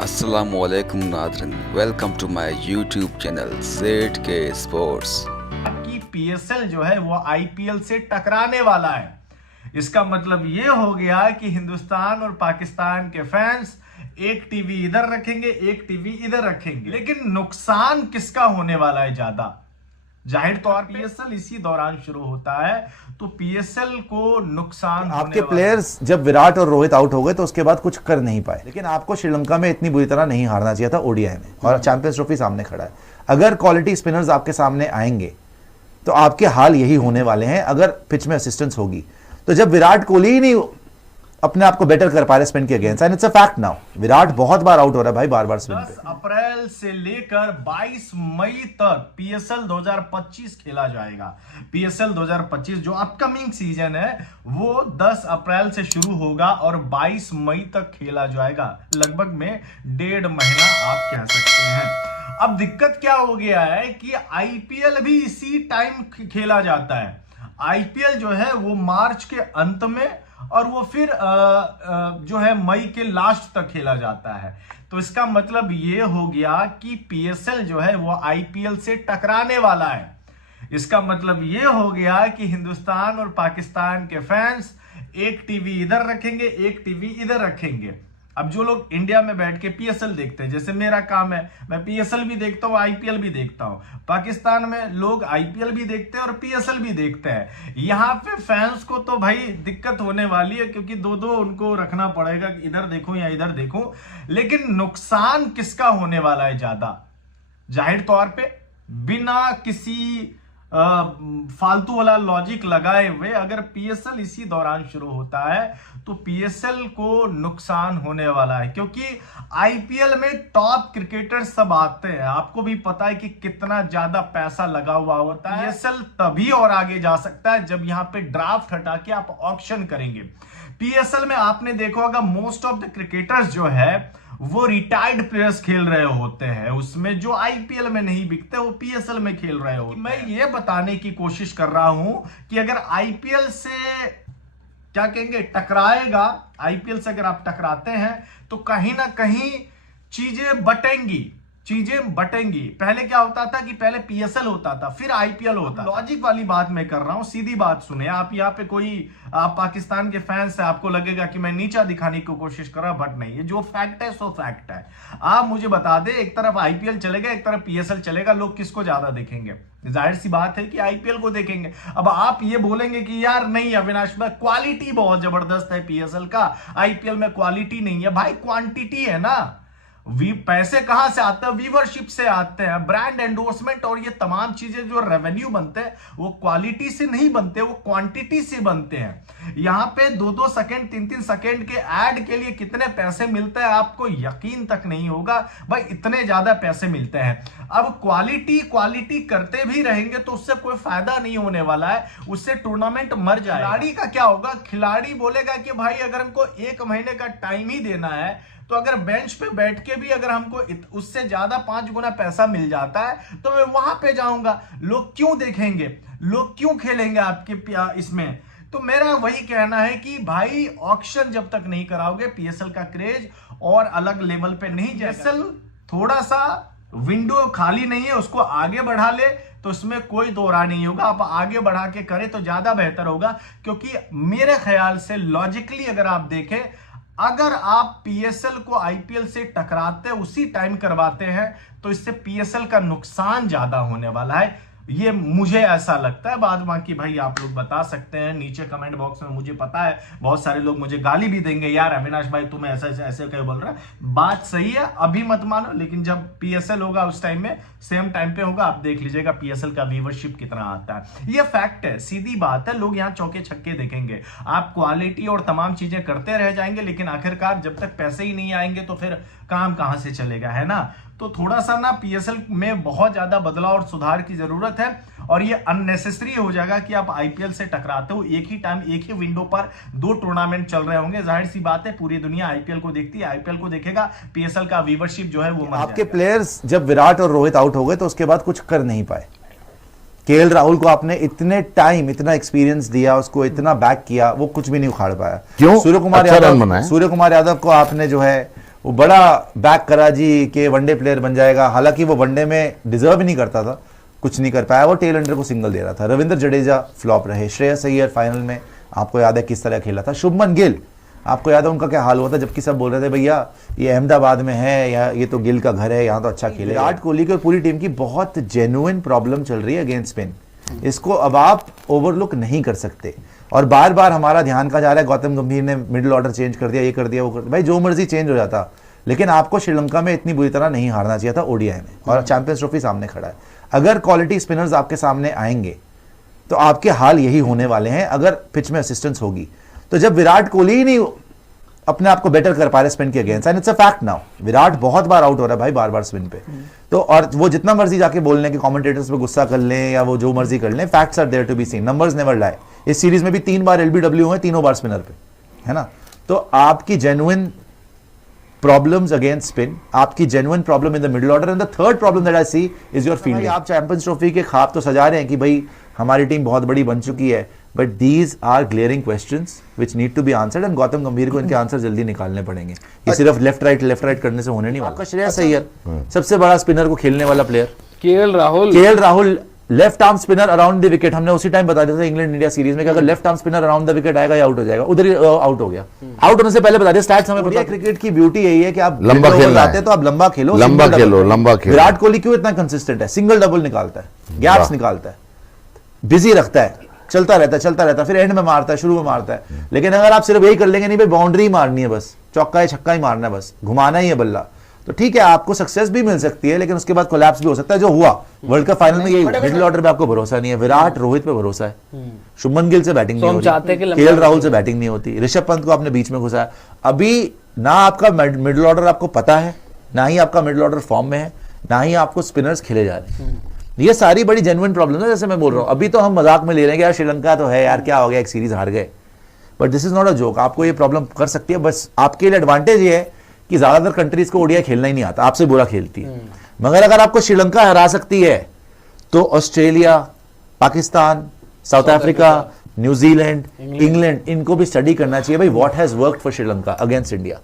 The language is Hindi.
अस्सलामुअलैकुम नादरिन, welcome to my YouTube channel ZK sports. कि पीएसएल जो है वो आईपीएल से टकराने वाला है। इसका मतलब ये हो गया कि हिंदुस्तान और पाकिस्तान के फैंस एक टीवी इधर रखेंगे, एक टीवी इधर रखेंगे, लेकिन नुकसान किसका होने वाला है ज्यादा? जाहिर तौर पे पीएसएल इसी दौरान शुरू होता है, तो पीएसएल को नुकसान आपके प्लेयर्स जब विराट और रोहित आउट हो गए तो उसके बाद कुछ कर नहीं पाए, लेकिन आपको श्रीलंका में इतनी बुरी तरह नहीं हारना चाहिए था ओडीआई में, और चैंपियंस ट्रॉफी सामने खड़ा है। अगर क्वालिटी स्पिनर्स आपके सामने आएंगे तो आपके हाल यही होने वाले हैं अगर पिच में असिस्टेंस होगी। तो जब विराट कोहली ही नहीं अपने आप को बेटर कर पा रहे स्पिन के against, and it's a fact now, Virat बहुत बार आउट हो रहा है भाई, बार बार स्पिन पे। 10 अप्रैल से लेकर 22 मई तक पीएसएल 2025 खेला जाएगा। पीएसएल 2025 जो अपकमिंग सीजन है वो 10 अप्रैल से शुरू होगा और 22 मई तक खेला जाएगा। लगभग में 1.5 महीना आप कह सकते हैं। अब दिक्कत क्या हो गया है कि आईपीएल भी इसी टाइम खेला जाता है। आईपीएल जो है वो मार्च के अंत में और वो फिर जो है मई के लास्ट तक खेला जाता है। तो इसका मतलब ये हो गया कि पीएसएल जो है वो आईपीएल से टकराने वाला है। इसका मतलब ये हो गया कि हिंदुस्तान और पाकिस्तान के फैंस एक टीवी इधर रखेंगे, एक टीवी इधर रखेंगे। अब जो लोग इंडिया में बैठ के पीएसएल देखते हैं, जैसे मेरा काम है, मैं पीएसएल भी देखता हूं, आईपीएल भी देखता हूं। पाकिस्तान में लोग आईपीएल भी देखते हैं और पीएसएल भी देखते हैं। यहां पे फैंस को तो भाई दिक्कत होने वाली है, क्योंकि दो उनको रखना पड़ेगा कि इधर देखूं या इधर देखूं। लेकिन नुकसान किसका होने वाला है ज्यादा? जाहिर तौर पे बिना किसी फालतू वाला लॉजिक लगाए हुए, अगर पीएसएल इसी दौरान शुरू होता है तो पीएसएल को नुकसान होने वाला है, क्योंकि आईपीएल में टॉप क्रिकेटर सब आते हैं। आपको भी पता है कि कितना ज्यादा पैसा लगा हुआ होता है। पीएसएल तभी और आगे जा सकता है जब यहां पे ड्राफ्ट हटा के आप ऑक्शन करेंगे। पीएसएल में आपने देखा होगा मोस्ट ऑफ द क्रिकेटर्स जो है वो रिटायर्ड प्लेयर्स खेल रहे होते हैं, उसमें जो आईपीएल में नहीं बिकते वो पीएसएल में खेल रहे होते हैं। मैं ये बताने की कोशिश कर रहा हूं कि अगर आईपीएल से क्या कहेंगे टकराएगा, आईपीएल से अगर आप टकराते हैं तो कहीं ना कहीं चीजें बटेंगी। पहले क्या होता था कि पहले पीएसएल होता था, फिर आईपीएल होता। लॉजिक वाली बात मैं कर रहा हूं, सीधी बात सुने। आप यहाँ पे आप पाकिस्तान के फैंस है, आपको लगेगा कि मैं नीचा दिखाने की कोशिश कर रहा हूं, बट नहीं, ये जो फैक्ट है सो फैक्ट है। आप मुझे बता दे, एक तरफ आईपीएल चलेगा, एक तरफ पीएसएल चलेगा, लोग किसको ज्यादा देखेंगे? जाहिर सी बात है कि आईपीएल को देखेंगे। अब आप ये बोलेंगे कि यार नहीं अविनाश भाई, क्वालिटी बहुत जबरदस्त है पीएसएल का, आईपीएल में क्वालिटी नहीं है। भाई क्वांटिटी है ना, पैसे कहां से आते हैं? व्यूवरशिप से आते हैं, ब्रांड एंडोर्समेंट और ये तमाम चीजें जो रेवेन्यू बनते हैं वो क्वालिटी से नहीं बनते, वो क्वांटिटी से बनते हैं। यहां पे 2-2 सेकंड 3-3 सेकंड के ऐड के लिए कितने पैसे मिलते हैं आपको यकीन तक नहीं होगा भाई, इतने ज्यादा पैसे मिलते हैं। अब क्वालिटी करते भी रहेंगे तो उससे कोई फायदा नहीं होने वाला है, उससे टूर्नामेंट मर जाएगा। खिलाड़ी का क्या होगा? खिलाड़ी बोलेगा कि भाई अगर हमको 1 महीने का टाइम ही देना है तो अगर बेंच पे बैठ के भी अगर हमको उससे ज्यादा 5 गुना पैसा मिल जाता है तो मैं वहां पे जाऊंगा। लोग क्यों देखेंगे, लोग क्यों खेलेंगे आपके इसमें? तो मेरा वही कहना है कि भाई ऑक्शन जब तक नहीं कराओगे पीएसएल का क्रेज और अलग लेवल पे नहीं जाएगा। पीएसएल थोड़ा सा विंडो खाली नहीं है, उसको आगे बढ़ा ले तो इसमें कोई दो राय नहीं होगा। आप आगे बढ़ा के करें तो ज्यादा बेहतर होगा, क्योंकि मेरे ख्याल से लॉजिकली अगर आप देखें, अगर आप पीएसएल को आईपीएल से टकराते उसी टाइम करवाते हैं तो इससे पीएसएल का नुकसान ज्यादा होने वाला है, ये मुझे ऐसा लगता है। बाद बाकी भाई आप लोग बता सकते हैं नीचे कमेंट बॉक्स में। मुझे पता है बहुत सारे लोग मुझे गाली भी देंगे, यार अविनाश भाई तुम्हें ऐसे क्यों बोल रहा है। बात सही है, अभी मत मानो, लेकिन जब पीएसएल होगा उस टाइम में सेम टाइम पे होगा, आप देख लीजिएगा पीएसएल का व्यूवरशिप कितना आता है। ये फैक्ट है, सीधी बात है। लोग यहाँ चौके छक्के देखेंगे, आप क्वालिटी और तमाम चीजें करते रह जाएंगे, लेकिन आखिरकार जब तक पैसे ही नहीं आएंगे तो फिर काम कहां से चलेगा, है ना? तो थोड़ा सा ना पीएसएल में बहुत ज्यादा बदलाव और सुधार की जरूरत है, और ये अननेसेसरी हो जाएगा कि आप आईपीएल से टकराते हो। एक ही टाइम एक ही विंडो पर 2 टूर्नामेंट चल रहे होंगे। जाहिर सी बात है पूरी दुनिया आईपीएल को देखती है, आईपीएल को देखेगा, पीएसएल का व्यूवरशिप जो है वो मर आपके जाएगा। प्लेयर्स जब विराट और रोहित आउट हो गए तो उसके बाद कुछ कर नहीं पाए। केएल राहुल को आपने इतने टाइम इतना एक्सपीरियंस दिया, उसको इतना बैक किया, वो कुछ भी नहीं उखाड़ पाया। क्यों? सूर्य कुमार अच्छा रन बनाया। यादव को आपने जो है वो बड़ा बैक कराजी के वनडे प्लेयर बन जाएगा, हालांकि वो वनडे में डिजर्व ही नहीं करता था, कुछ नहीं कर पाया, वो टेल एंडर को सिंगल दे रहा था। रविंद्र जडेजा फ्लॉप रहे, श्रेयस अय्यर फाइनल में आपको याद है किस तरह खेला था, शुभमन गिल आपको याद है उनका क्या हाल हुआ था, जबकि सब बोल रहे थे भैया ये अहमदाबाद में है या ये तो गिल का घर है, यहाँ तो अच्छा खेले। विराट कोहली की और पूरी टीम की बहुत जेन्युइन प्रॉब्लम चल रही है अगेंस्ट स्पिन, इसको अब आप ओवरलुक नहीं कर सकते। और बार बार हमारा ध्यान कहा जा रहा है गौतम गंभीर ने मिडिल ऑर्डर चेंज कर दिया, ये कर दिया, वो कर दिया, भाई जो मर्जी चेंज हो जाता, लेकिन आपको श्रीलंका में इतनी बुरी तरह नहीं हारना चाहिए था ओडीआई में, और चैंपियंस ट्रॉफी सामने खड़ा है। अगर क्वालिटी स्पिनर्स आपके सामने आएंगे तो आपके हाल यही होने वाले हैं अगर पिच में असिस्टेंस होगी। तो जब विराट कोहली ही नहीं अपने आप को बेटर कर पा रहे स्पिन के against, and it's a fact now, Virat बहुत बार आउट हो रहा है भाई, बार बार स्पिन पे, तो और वो जितना मर्जी जाके बोल लें कि कमेंटेटर्स पे गुस्सा कर लें या वो जो मर्जी कर लें, facts are there to be seen, numbers never lie. इस सीरीज में भी 3 बार एलबीडब्ल्यू हुए, तीनों बार स्पिनर पे, है ना। तो आपकी जेन्युइन प्रॉब्लम्स अगेंस्ट स्पिन, आपकी genuine problem in the middle order, and the third problem that I see is your fielding. आप चैंपियंस ट्रॉफी के ख्वाब तो सजा रहे हैं कि भाई हमारी टीम बहुत बड़ी बन चुकी है, but these are glaring questions which need to be answered, एंड गौतम गंभीर को इनके आंसर जल्दी निकालने पड़ेंगे। ये सिर्फ लेफ्ट राइट करने से होने नहीं वाला। आपका श्रेयस अय्यर सबसे बड़ा स्पिनर को खेलने वाला player, KL Rahul left arm spinner around the wicket, हमने उसी टाइम बता दिया था इंग्लैंड इंडिया सीरीज में कि अगर left arm spinner around the wicket आएगा या आउट हो जाएगा, उधर ही आउट हो गया। आउट होने से पहले बता दिया, स्टैट्स हमें पता। क्रिकेट की ब्यूटी यही है कि आप लंबा खेलना है, तो आप लंबा खेलो। विराट कोहली क्यों इतना कंसिस्टेंट है, सिंगल डबल निकालता है, गैप्स निकालता है, बिजी रखता है, चलता रहता है, फिर एंड में मारता है, शुरू में मारता है। लेकिन अगर आप सिर्फ यही कर लेंगे, नहीं भाई बाउंड्री मारनी है, बस चौका छक्का ही मारना है, बस घुमाना ही है बल्ला, तो ठीक है आपको सक्सेस भी मिल सकती है, लेकिन उसके बाद कोलैप्स भी हो सकता है, जो हुआ वर्ल्ड कप फाइनल में। यही मिडिल ऑर्डर पे आपको भरोसा नहीं है, विराट रोहित पे भरोसा है, शुभमन गिल से बैटिंग नहीं होती, केएल राहुल से बैटिंग नहीं होती, ऋषभ पंत को आपने बीच में घुसाया। अभी ना आपका मिडिल ऑर्डर आपको पता है, ना ही आपका मिडिल ऑर्डर फॉर्म में है, ना ही आपको स्पिनर्स खेले जा रहे हैं। ये सारी बड़ी जेन्युइन प्रॉब्लम है, जैसे मैं बोल रहा हूँ। अभी तो हम मजाक में ले रहे हैं कि यार श्रीलंका तो है यार, क्या हो गया, एक सीरीज हार गए, but this is not a joke. आपको ये प्रॉब्लम कर सकती है, बस आपके लिए एडवांटेज ये है कि ज्यादातर कंट्रीज को ओडीआई खेलना ही नहीं आता, आपसे बुरा खेलती है। मगर अगर आपको श्रीलंका हरा सकती है तो Australia, Pakistan, south Africa, New Zealand, England, इनको भी स्टडी करना चाहिए भाई, what has worked for Sri Lanka against India.